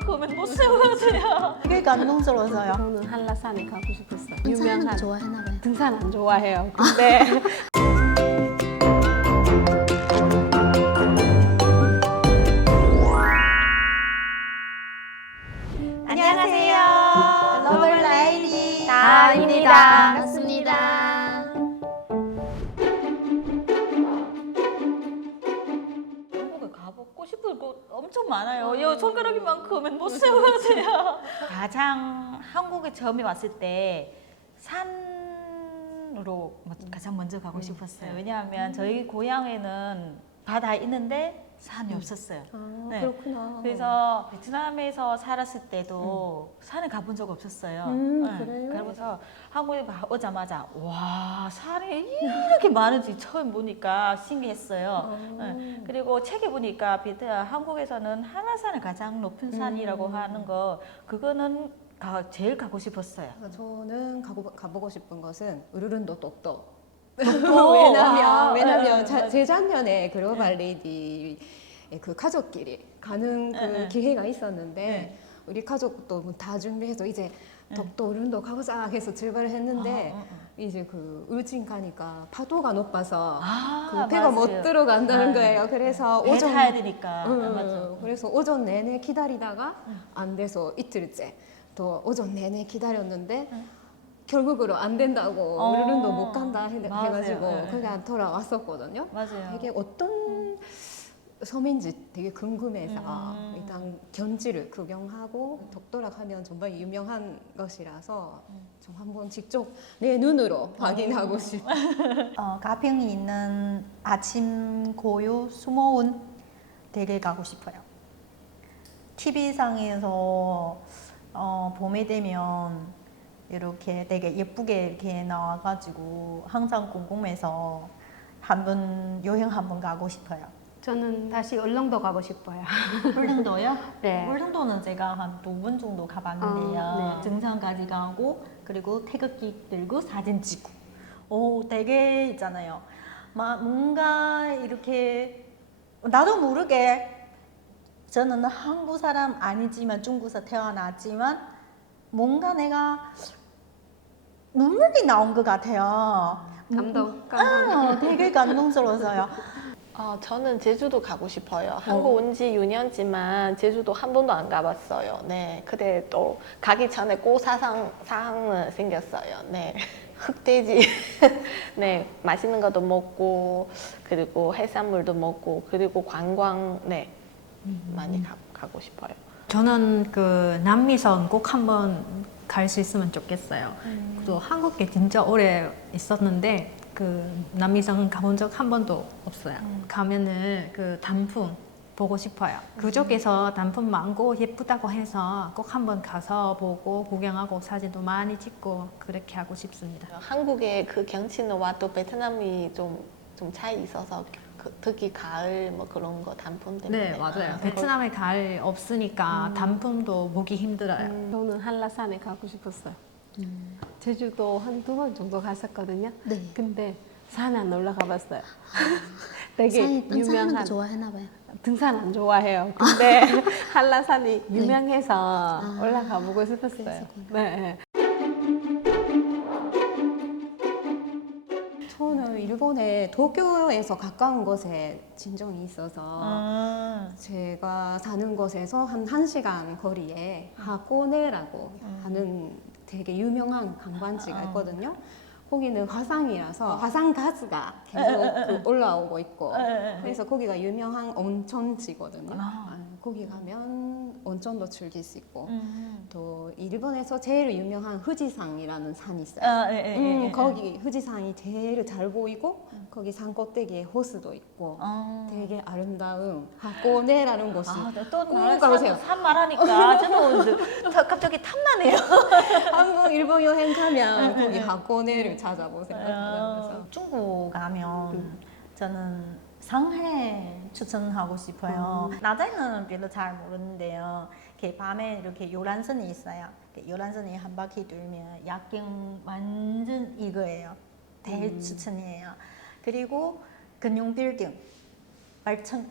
등산하기만큼은 못 세워서요. 되게 감동스러워서요. 저는 한라산에 가고 싶었어요. 등산하는 거 유명한 좋아하나 봐요. 등산 안 좋아해요. 근데 안녕하세요. 러블 라이디 다입니다. 반갑습니다. 한국에 가보고 싶은 곳 엄청 많아요. 이 손가락이만큼은 못 세워서요. 가장 한국에 처음에 왔을 때 산으로 가장 먼저 가고 싶었어요. 왜냐하면 저희 고향에는 바다 있는데 산이 없었어요. 네. 그렇구나. 그래서 베트남에서 살았을 때도 산에 가본 적 없었어요. 그래요? 그러면서 한국에 오자마자 와 산이 이렇게 많은지 처음 보니까 신기했어요. 네. 그리고 책에 보니까 한국에서는 한라산이 가장 높은 산이라고 하는 거 그거는 제일 가고 싶었어요. 저는 가보고 싶은 것은 우르른도 똑똑. 똑똑. 왜냐면 재작년에 글로벌 레이디 그 가족끼리 가는 그 기회가 있었는데 우리 가족도 뭐다 준비해서 이제 독도 우르른도 가보자 해서 출발을 했는데 이제 그 울진 가니까 파도가 높아서 그 배가 못 맞아요. 들어간다는 거예요. 그래서 배 오전 타야 되니까. 맞아. 그래서 오전 내내 기다리다가 안 돼서 이틀째 또 오전 내내 기다렸는데 결국으로 안 된다고 우르른도 못 간다 맞아요. 해가지고 네. 그냥 돌아왔었거든요. 맞아요. 되게 어떤 섬인지 되게 궁금해서 일단 견지를 구경하고 독도락하면 정말 유명한 것이라서 좀 한번 직접 내 눈으로 확인하고 싶어요. 가평이 있는 아침 고요 수모운 댁에 가고 싶어요. TV상에서 봄에 되면 이렇게 되게 예쁘게 이렇게 나와가지고 항상 궁금해서 여행 한번 가고 싶어요. 저는 다시 울릉도 가고 싶어요. 울릉도요? 네. 울릉도는 제가 한 2번 정도 가봤는데요. 네. 등산까지 가고 그리고 태극기 들고 사진 찍고. 오, 되게 있잖아요. 막 뭔가 이렇게 나도 모르게 저는 한국 사람 아니지만 중국에서 태어났지만 뭔가 내가 눈물이 나온 것 같아요. 감동. 되게 감동스러워서요. 저는 제주도 가고 싶어요. 한국 온 지 6년지만 제주도 한 번도 안 가봤어요. 네. 근데 또 가기 전에 꼭 사항은 생겼어요. 네. 흑돼지. 네. 맛있는 것도 먹고, 그리고 해산물도 먹고, 그리고 관광, 네. 많이 가고 싶어요. 저는 그 남미선 꼭 한번 갈 수 있으면 좋겠어요. 또 한국에 진짜 오래 있었는데 그 남미선 가본 적 한 번도 없어요. 가면은 그 단풍 보고 싶어요. 그쪽에서 단풍 많고 예쁘다고 해서 꼭 한번 가서 보고 구경하고 사진도 많이 찍고 그렇게 하고 싶습니다. 한국의 그 경치와 또 베트남이 좀 차이 있어서 특히 가을 뭐 그런 거 단풍 때문에. 네, 맞아요. 베트남에 가을 없으니까 단풍도 보기 힘들어요. 저는 한라산에 가고 싶었어요. 제주도 한 2번 정도 갔었거든요. 네. 근데 산 안 올라가 봤어요. 되게 산이 등산하는 거 유명한 좋아하나 봐요. 등산 안 좋아해요. 근데 한라산이 유명해서 올라가 보고 싶었어요. 그랬었구나. 네. 저는 일본의 도쿄에서 가까운 곳에 친정이 있어서 제가 사는 곳에서 한 1시간 거리에 하코네라고 하는 되게 유명한 관광지가 있거든요. 거기는 화산이라서 화산 가스가 계속 올라오고 있고 그래서 거기가 유명한 온천지거든요. 거기 가면 온천도 즐길 수 있고 또 일본에서 제일 유명한 후지산이라는 산이 있어요. 거기 후지산이 제일 잘 보이고 거기 산 꼭대기에 호수도 있고 되게 아름다운 하코네라는 곳이 또 꼭 가보세요. 산 말하니까 저는 갑자기 탐나네요. 한국 일본 여행 가면 거기 하코네를 찾아보세요. 그래서 중국 가면 저는 상해 추천하고 싶어요. 낮에는 별로 잘 모르는데요. 이렇게 밤에 이렇게 요란선이 있어요. 요란선이 한 바퀴 돌면 야경 완전 이거예요. 대추천이에요. 그리고 근용 빌딩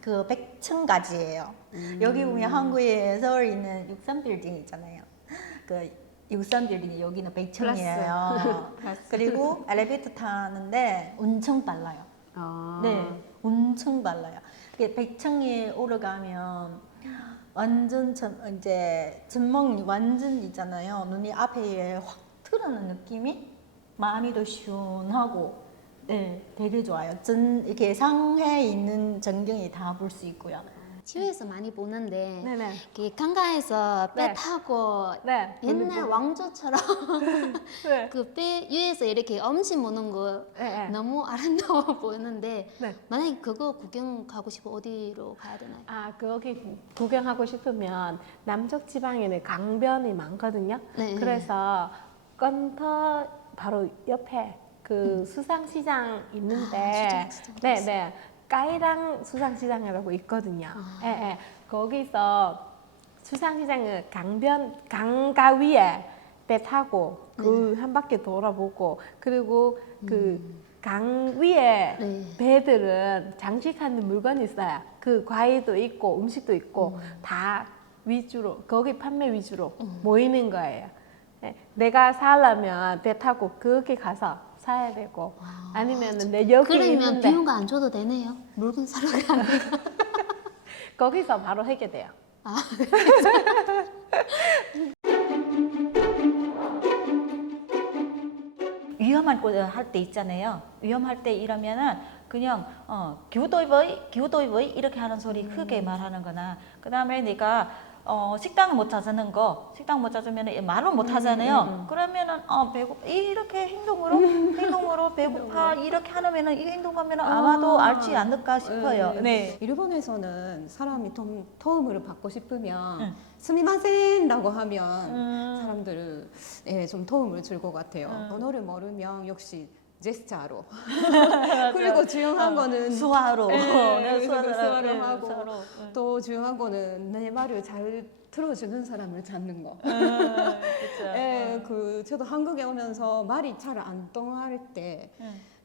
그 100층까지예요. 여기 보면 한국에 있는 63 빌딩 있잖아요. 그 63 빌딩이 여기는 100층이에요. 그리고 엘리베이터 타는데 엄청 빨라요. 아. 네, 엄청 빨라요. 100층에 올라가면 완전 이제 전망이 완전 있잖아요. 눈이 앞에 확 트는 느낌이 마음이 더 시원하고, 네, 되게 좋아요. 이렇게 상해에 있는 전경이 다 볼 수 있고요. TV에서 많이 보는데 네네. 그 강가에서 배 네. 타고 네. 옛날 왕조처럼 네. 그 배 위에서 이렇게 엄지 무는 거 네, 네. 너무 아름다워 보이는데 네. 만약에 그거 구경 가고 싶어 어디로 가야 되나요? 아, 거기 구경하고 싶으면 남쪽 지방에는 강변이 많거든요. 네. 그래서 건터 바로 옆에 그 수상시장 있는데, 수상시장 네, 네, 까이랑 수상시장이라고 있거든요. 예, 예. 거기서 수상시장은 강가 위에 배 타고 그 한 바퀴 돌아보고, 그리고 그 강 위에 네. 배들은 장식하는 물건이 있어요. 그 과일도 있고 음식도 있고 다 위주로 거기 판매 위주로 모이는 거예요. 네, 내가 살려면 배 타고 거기 가서 사야 되고 아니면은 내 여기 그러면 있는데 비용가 안 줘도 되네요. 물건 사러 가는 거기서 바로 하게 돼요. 위험한 곳 할 때 있잖아요. 위험할 때 이러면은 그냥 교도의 이렇게 하는 소리 크게 말하는 거나, 그다음에 내가 식당을 못 찾는 거, 식당 못 찾으면 말을 못 하잖아요. 그러면은 배고파 이렇게 행동으로 배고파 이렇게 하면은 이 행동하면은 아마도 알지 않을까 싶어요. 네. 일본에서는 사람이 도움을 받고 싶으면 스미마센라고 하면 사람들은 좀 도움을 줄 것 같아요. 언어를 모르면 역시 제스처로. 그리고 중요한 거는 수화로. 네, 수화로 네, 하고 수화로. 또 중요한 거는 내 말을 잘 들어주는 사람을 찾는 거. 그렇죠. 예, 저도 한국에 오면서 말이 잘 안 통할 때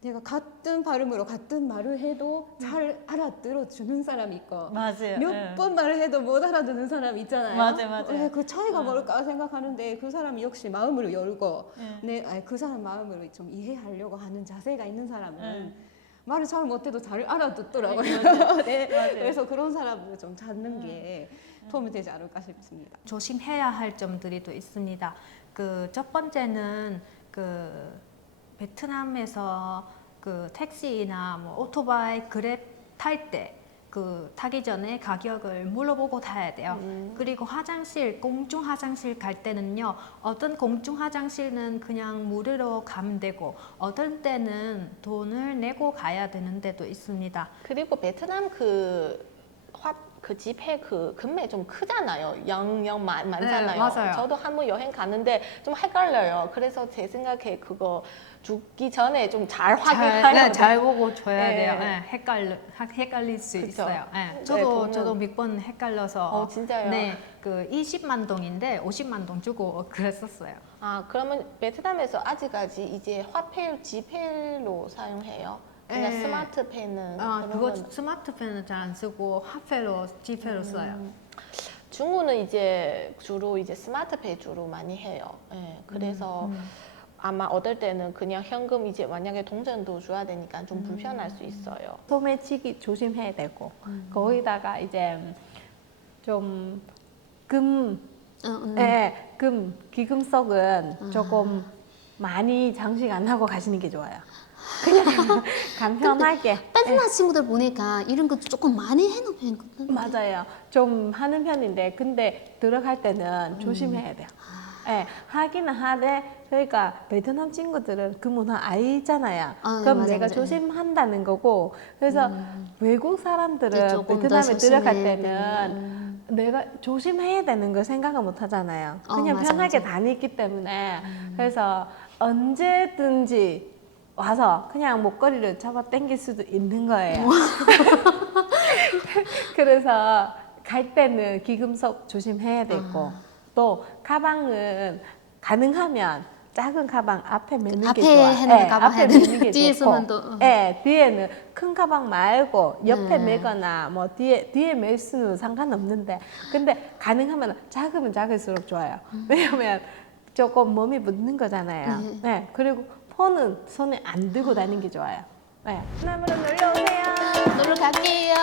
내가 같은 발음으로 같은 말을 해도 잘 알아들어 주는 사람이 있고 맞아요. 몇 번 말을 해도 못 알아듣는 사람 있잖아요. 맞아요. 예, 그 차이가 뭘까 생각하는데 그 사람이 역시 마음을 열고 그 사람 마음을 좀 이해하려고 하는 자세가 있는 사람은 말을 잘 못해도 잘 알아듣더라고요. 네, 그래서 그런 사람을 좀 찾는 게 도움이 되지 않을까 싶습니다. 조심해야 할 점들이 또 있습니다. 그 첫 번째는 그 베트남에서 그 택시나 뭐 오토바이 그랩 탈 때 그 타기 전에 가격을 물어보고 타야 돼요. 그리고 화장실, 공중 화장실 갈 때는요, 어떤 공중 화장실은 그냥 무료로 가면 되고, 어떤 때는 돈을 내고 가야 되는 데도 있습니다. 그리고 베트남 그 지폐 그 금액 좀 크잖아요. 영영 많잖아요. 네, 맞아요. 저도 한번 여행 가는데 좀 헷갈려요. 그래서 제 생각에 그거 주기 전에 좀 잘 확인해야 잘 보고 줘야 네. 돼요. 네, 헷갈릴 수 그쵸. 있어요. 네, 네, 저도 몇 번 헷갈려서 진짜요? 네, 그 20만 동인데 50만 동 주고 그랬었어요. 아, 그러면 베트남에서 아직까지 이제 화폐, 지폐로 사용해요? 그냥 네. 스마트펜은 그런 그거 건- 스마트폰은 잘 안 쓰고 화폐로 지폐로 써요. 중국은 이제 주로 이제 스마트페이 주로 많이 해요. 예, 그래서 아마 얻을 때는 그냥 현금 이제 만약에 동전도 줘야 되니까 좀 불편할 수 있어요. 소매치기 조심해야 되고 거기다가 이제 좀 기금속은 조금 많이 장식 안 하고 가시는 게 좋아요. 그냥 간편하게. 베트남 친구들 보니까 이런 거 조금 많이 해놓은 편이거든요. 맞아요. 좀 하는 편인데 근데 들어갈 때는 조심해야 돼요. 예, 하기는 하되 그러니까 베트남 친구들은 그 문화 알잖아요. 아, 그럼 맞아, 내가 맞아. 조심한다는 거고 그래서 외국 사람들은 조금 더 베트남에 들어갈 조심해야 때는 내가 조심해야 되는 걸 생각을 못 하잖아요. 그냥 맞아, 편하게 맞아. 다니기 때문에 그래서 언제든지 와서 그냥 목걸이를 잡아 당길 수도 있는 거예요. 그래서 갈 때는 기금속 조심해야 되고 또 가방은 가능하면 작은 가방 앞에 매는 앞에 게 좋아. 해놓는 가방 앞에 해야 매는 게 뒤에서는 좋고. 또, 뒤에는 큰 가방 말고 옆에 네. 매거나 뭐 뒤에 맬 수는 상관없는데, 근데 가능하면 작으면 작을수록 좋아요. 왜냐면 조금 몸이 묻는 거잖아요. 네. 그리고 폰은 손에 안 들고 다니는 게 좋아요. 네. 하남으로 놀러 오세요. 놀러 갈게요.